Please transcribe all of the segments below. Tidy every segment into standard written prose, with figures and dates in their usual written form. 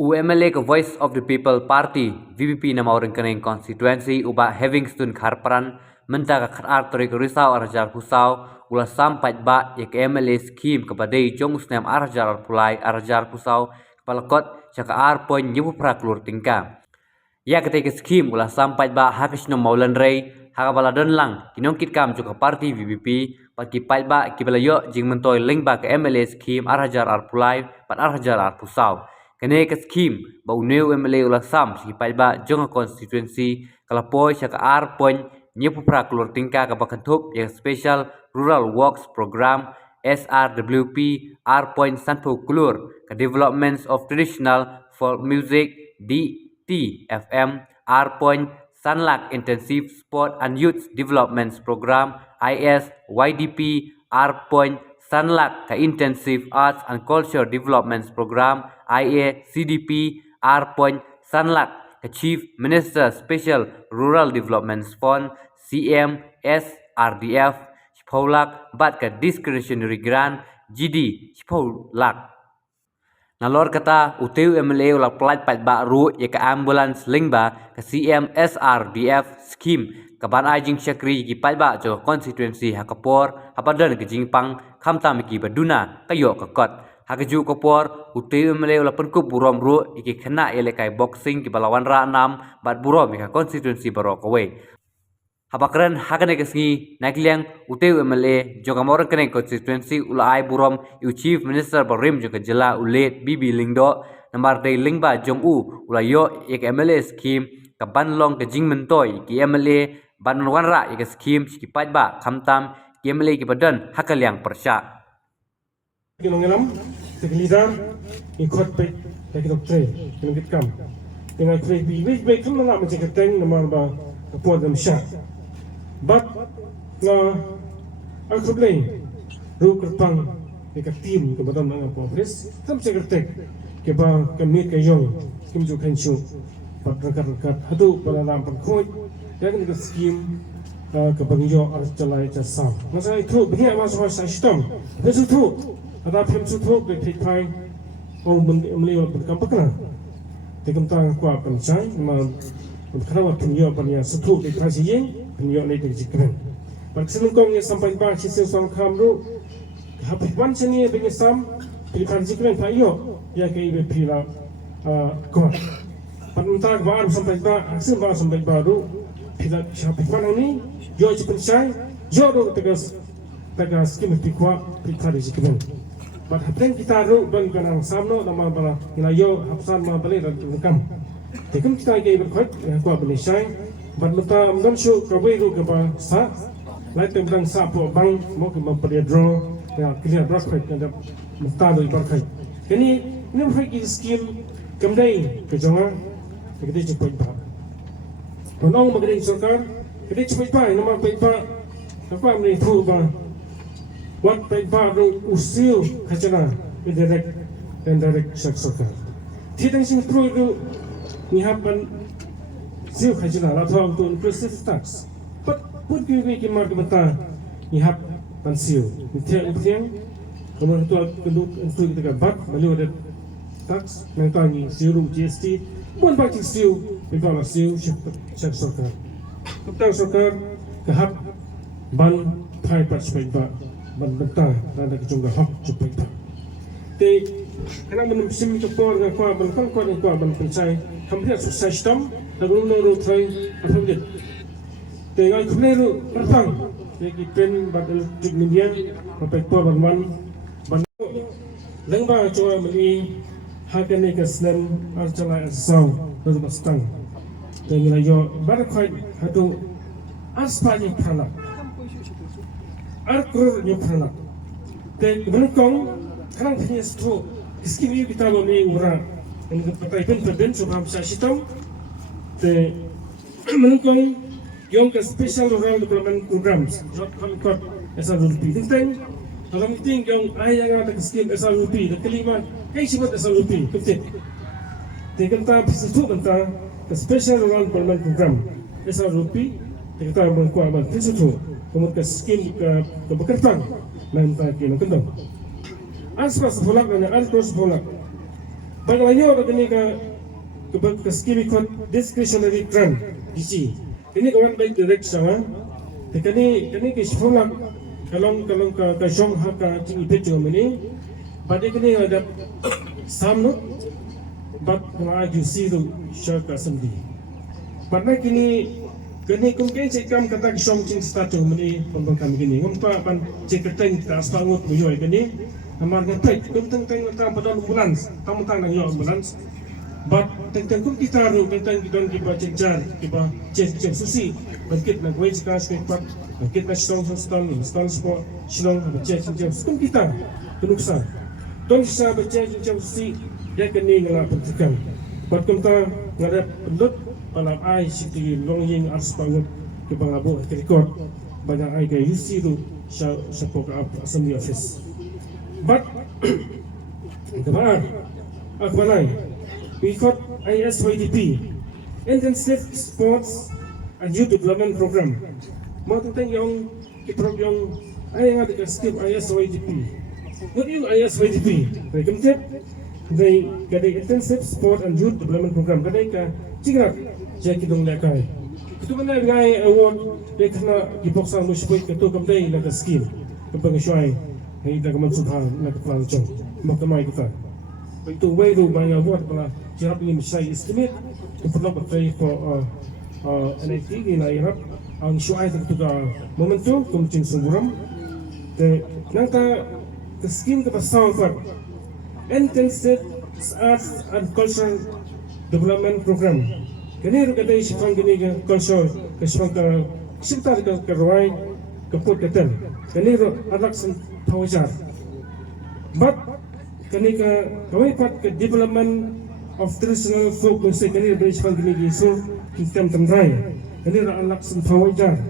UMLA ke Voice of the People Party VPP nama orang kena constituency uba Havingstone Kharparan menta ka kharar torik risau arjar pusau ula sampai ba ek MLA scheme kepada jong usnam arjar pulai arjar pusau kepala kot caka ar poin nyebu praklur tingka ya ketika scheme ula sampai ba hakisno maulan rei hakabala don lang kinongkit kam juga parti VPP pagi pai ba kibala yo jing mentoy ling ba ke MLA scheme arjar pulai pat arjar pusau kene ke scheme ba uneu MLA ula sam si pai ba jong constituency kala poi caka ar poin nyepu praklur tingka ka bakantup yang special rural works program SRWP R. Sanpo Kulur ke developments of traditional folk music DTFM R. Sanlak intensive sport and youth developments program ISYDP R. Sanlak ke intensive arts and culture developments program IACDP R. Sanlak ke Chief Minister Special Rural Development Fund CMSRDF Cipaulak bat ke discretionary grant GD Cipaulak. Nalor kata uteu MLA ulak pelat pat ba ru ya ke ambulance lingba ke CMSRDF scheme ke ban ajing syakri gi pat ba jo constituency hakapor hapadan ke jingpang khamtam ki baduna kayo ke kot hakaju kopor uteu MLA ulak penkup burom ru iki kena elekai boxing ki balawan ra 6 bat burom ka constituency barok away. Habakran hakane kesngi nakliang uteu MLA joka morang kene constituency ulai burom u chief minister barim joka jela ulet bibi lingdo nambar dei lingba jong u ulayo ek MLA scheme ka banlong ke jing mentoy ki MLA banwan ra ek scheme ki ba khamtam ki MLA ki badan hakaliang persya Kinongelam teglida ikot pe tekidok tre kinongit kam dengan tre bi we kam na ma tekateng namar ba kapodam sha but ang problema rukrpang dekat tim ke badan ng office tam sekretek ke ba kami kayong kim ju kenshu patrakar hatu palalam pangkhoy yang dekat scheme ke bangyo ar chalai cha sam nasa itu bhia ma so sa system besu tu ada phem su tu ke thai ong mliwa kampakna tekam tang kwa panchai ma kharawa tunyo panya sutu ke thai yin tunyo le de jikren Paksin kong ni sampai ba chisin song kamru happy one seni bing sam pilihan jikren payo ya ke ibe pila ko panunta ba sampai ba asin ba sampai baru pila happy one ni yo jipen sai yo do tegas kim pikwa pilihan jikren but happen kita ru bang kanang samno nama bala ila yo hapsan ma bale kam tekum kita ke ibe khot ko bani sai but luta amdan shu kabai ru ka ba sa lai tembang sapo bang mo ke memperiak draw ya clear draw kai ada mata do ibar kai kini ni phai ki scheme kamdai ke jonga ke de chpai ba onong magre sarkar ke de chpai ba nama pai ba apa ni thu ba wat pai ba do usil khachana indirect and direct sarkar thidang sing pro do ni haban siu khachana la thong to inclusive tax put kiri kimar kebata ihap pansiu tiang tiang kemudian tu keduk untuk kita bak balik ada tax mentangi siu GST bukan baki siu bagaimana siu cek sokar tentang sokar kehap ban thai pas baik ban beta ada kejungga hak cepat tak te kerana menemsim kepor dengan kuah ban kuah dengan kuah ban pencai hampir susah sistem lalu nuru thai apa dia Tengah keliru pertang, jadi pen badal jugnian, sampai tua banman, lengba coba beli harga kesenen arcala asau lalu mastang. Tengah yo barakai hatu aspanya pernah, arkur yo pernah. Tengah menukong kerang punya stro, iskini kita beli orang, yang pakai pen sebab saya sistem. Tengah menukong yung special rural development programs jot kami SRWP tentang dalam meeting yung ayang ada scheme SRWP dan kelima kay sibat SRWP kecil tinggal pisu tentang special rural development program SRWP kita mengkuat pisu kemudian ke scheme ke bekertang dan tak kena kendang aspas bolak dan aspas bolak Paglayo begini ke skill ikut discretionary grant DC. Ini kawan baik direct sama. Kini ke sekolah kalau ke jong hak tinggi pejo ini. Pada kini ada samno, but maju siru syaka sendi. Pada kini kungkin cikam kata jong cing statu ini pembangkang kini. Ngumpa pan ciketeng tak sepangut buyoy kini. Amar ngetek kunteng tang pada ambulans, tamu tang nang yo ambulans. But tentang kum kita ru tentang kita kiba cencar kiba cek susi bangkit na gwej ka sepat bangkit na stone sport silong cek kum kita penuksa don sa cek susi ya kini ngala pertikan bat kum ta ngada pendut palam ai siti longying ars bangut kiba ngabo record banyak ai ga yusi ru sa poka assembly office but kebar akbalai we got ISYDP, Intensive Sports and Youth Development Program. Mau tentang yang ayah ada skip ISYDP. Not yung ISYDP. Kaya kemudian kada Intensive Sport and Youth Development Program kada ka cigat jadi kitong lekay. Ito man na ngay award dek na gipoksa mo siya ito kamday na skip. Kapag siya ay nagamansubhan nagplanchong magkamay kita. Itu way ru banyak award pala siap ingin saya estimate perlu bertanya ko NIT di lairap ang syuai itu momentum kumcing sumburam de nangka keskin ke pasal for intensive arts and cultural development program kini ru kata isipang gini culture kesipang ka sekitar ke rawai ke puteten kini ru anak sen tawajar but kini kawai pat ke development of traditional folk music kini dari sepang kini gisul kita temrai kini anak senfawajar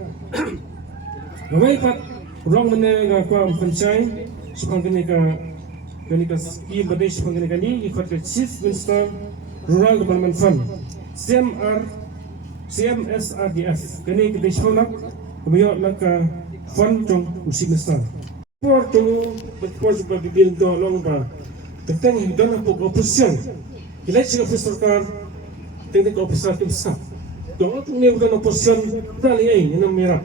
kawai pat orang mana ngakwa pencai sepang kini ka ski badai sepang kini ikut ke Chief Minister Rural Development Fund CMSRDF kini kita sekolah kemudian nak fund jong musik Minister por tu berkuat sebagai bilang tu long pa tentang hidup pok oposisi kita juga serkar tentang oposisi kita doa tu ni bukan oposisi berani ini merah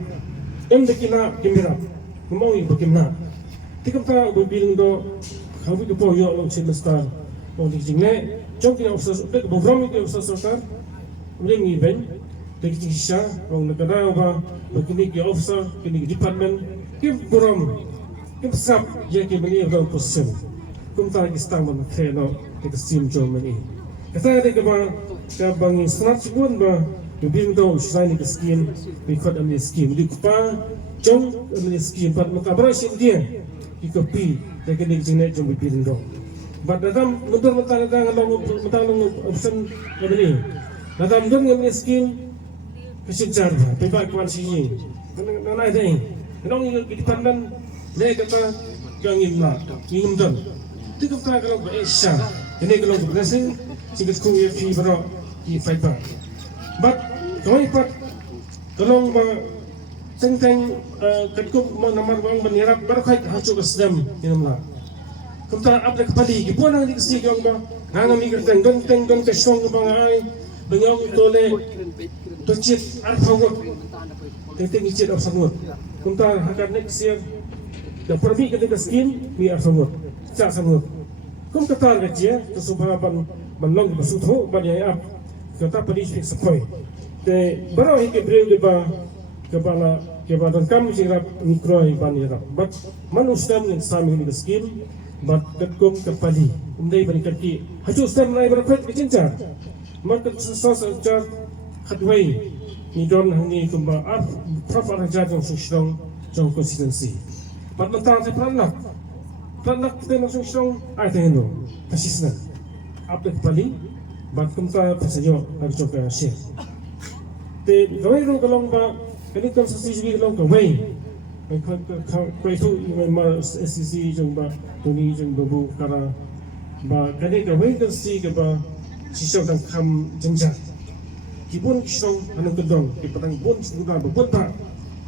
yang dekila merah mau ini bagaimana kita tak berbilang tu kami tu poyo long semester orang di sini jom kita oposisi kita program kita oposisi serkar boleh event kita kisah orang negara apa begini kita oposisi kini department kita program kita sab jadi beli orang oposisi kumta kita mengenal kita sim jom ini. Kata ada kabang strat sebun ba lebih tahu usai ni skim ikut ambil skim di kupa jom ambil skim pat makabrasi dia ikopi dekat ni jenis jom lebih tahu. But dalam mundur mentang option ini. Dalam mundur ambil skim kesencar pebak kawan sini. Nana ada ini. Kalau ini di pandan dia kata kangin lah, ingin dan. Tidak tahu kalau beresah, ini kalau berhasil, jika kau ia fibro, ia fiber. But kalau ipat, kalau tentang kedua nama orang menyerap berkait hancur kesedam yang mana. Kita apa kepadi, kita nak dikasih orang bah, hanya mikir tentang kesong kebangai, bengong tole, tercip arfawat, tentang icet arfawat. Kita akan next year, dah pergi kita skin, mi arfawat. Cak sama. Kum kata kerja, kesubaran banlang bersuatu banyak apa. Kata pedis fix sepoi. Te baru ini beri kepala kami sirap mikro iban irap. But manusia yang sami ini skill, but ketkum kepadi. Umdai bani kaki. Haju stem lain berkat kecincar. Maka sesuatu car kadway. Ni don hani kumba proper hajar yang susah jauh konsistensi. But mentang seperanlah. Tanak kita langsung strong, tengok kasih update kembali, bat kumta pesanyo harus coba share. Te kawai ro kalong ba, kani kam sisi kalong kawai. Kawai tu memang SCC jeng ba, tuni jeng babu kara ba kani kawai kan si ba sisau dan kam jenjang. Kipun strong anong kedong, kipatang pun sudah berbuat.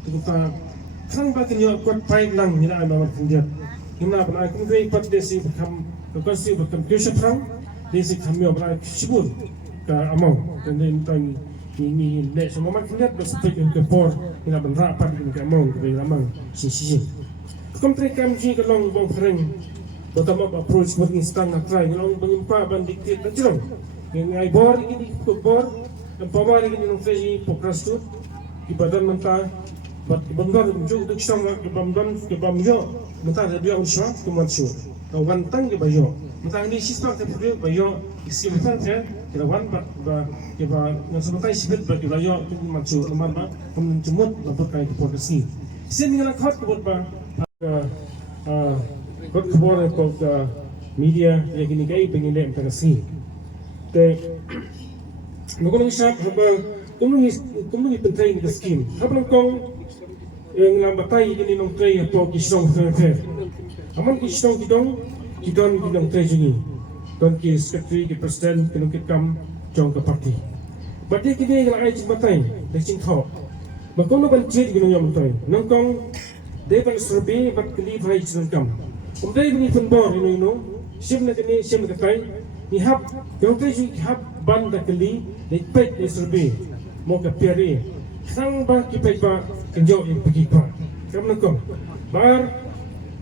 Kumta sang ba kinyo kuat paik lang nila ay mawat kendiat. Gimana pun aku mungkin ipat desi berkam berkonsi berkam kiusa perang desi kami obrak sibun ke amau dan tentang ini nek semua mak lihat berspek ke por ina benra apa di ke amau ke lamang sisi kontri kami ke long bong kering pertama approach buat instan nak try long bengimpa bandikit dan jerong yang ai bor ini ke bor dan pamar ini nong treji pokras tu di badan mentah bat banggar juk duk sama ke bamdan ke bamjo mentah dia unsha ke mansu kawan tang ke bayo mentah ni sistem terpilih bayo isi mentah ya kita wan bat ke ba yang sebentar sibet bat bayo ke mansu lemar ba kemun jemut dapat kai ke produksi sen dengan khot ke bot ba kot kebor ke media yang gini kai pengen lem terasi te nukung isap haba kumnungi penting ke skim haba kong yang lambatai ini nong tray atau kisong fer aman kisong kidong tray jungi don ki sekretari ki presiden kinong kitkam jong ke parti badi kini yang ai jimbatai de sing tho bakong no ban jit kinong yom toy nong kong de ban survey bat kli bhai jingkam umdai ni funbor ino sim na kini sim ka tai ni hab yung tray jungi hab ban da kli de pet de survey mo ka pere sang ba ki pet ba kenjo yang pergi pa kam nangkom bar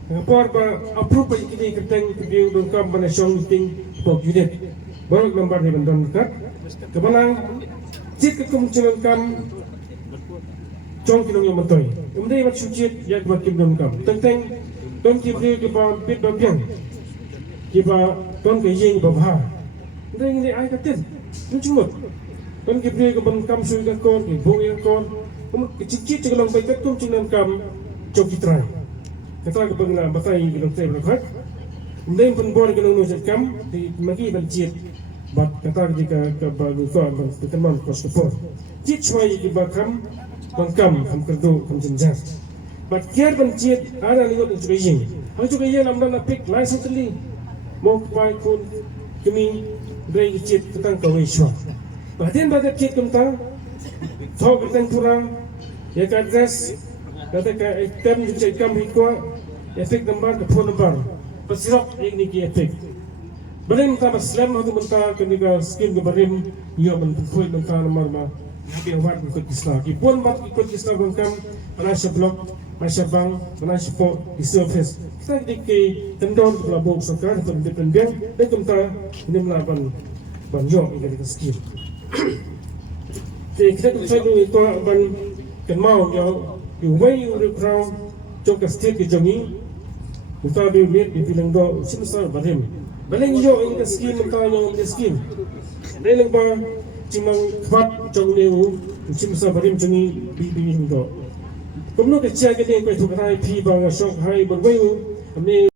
ngapor ba approve pa kini keteng video dong kam bana show meeting pok unit baru nomor ni bandon kat kebanang jit ke kumcilan kam jong kinong yang matoy umdai mat sujit yak ba kim dong kam teng don ki video ke ba bit ba byang ki ba don ke yeng ba ba ndai ni ai ka tin nu chumot don ki video ke ban kam sui ka kon ki bo yang kon kecil-kecil cekalang baik ketum cingnan kam jom kitrai kata ke bangla batai gelong trai berkat ndai penbor gelong nujat kam di magi banjir bat kata jika ke balu ko ban teman kos kepor jit chwai di bakam bangkam kam kerdo kam jenjar bat kiar banjir ada liwat untuk Beijing hang juga ia namdan apik lai santli mau pai kun kini dai jit ketang kawai shwa batin bagat jit kemtang thau ketang turang ya ka address kata ka item di cek kam hikwa efek number ke phone number pasirok ek ni ki efek balim ta baslam hadu menta keniga skin ke barim yo man phoi menta number ma nabi awat ko kisla ki pon mat ko kisla bangkam panasya blok masya bang panasya po di surface kita dikki tendon ke labok sakar atau di penbiang dan kemta ini melaban banyo ingin ke skin kita bisa itu ban kenal yang way the crown jok state ke jongi kita di lihat di bilang do simsar barim baleng yo in the scheme mentano in the scheme releng ba cimang khat jong leu simsar barim jongi bi do komno ke chia ke ne ko thukai phi ba shok hai ban way amne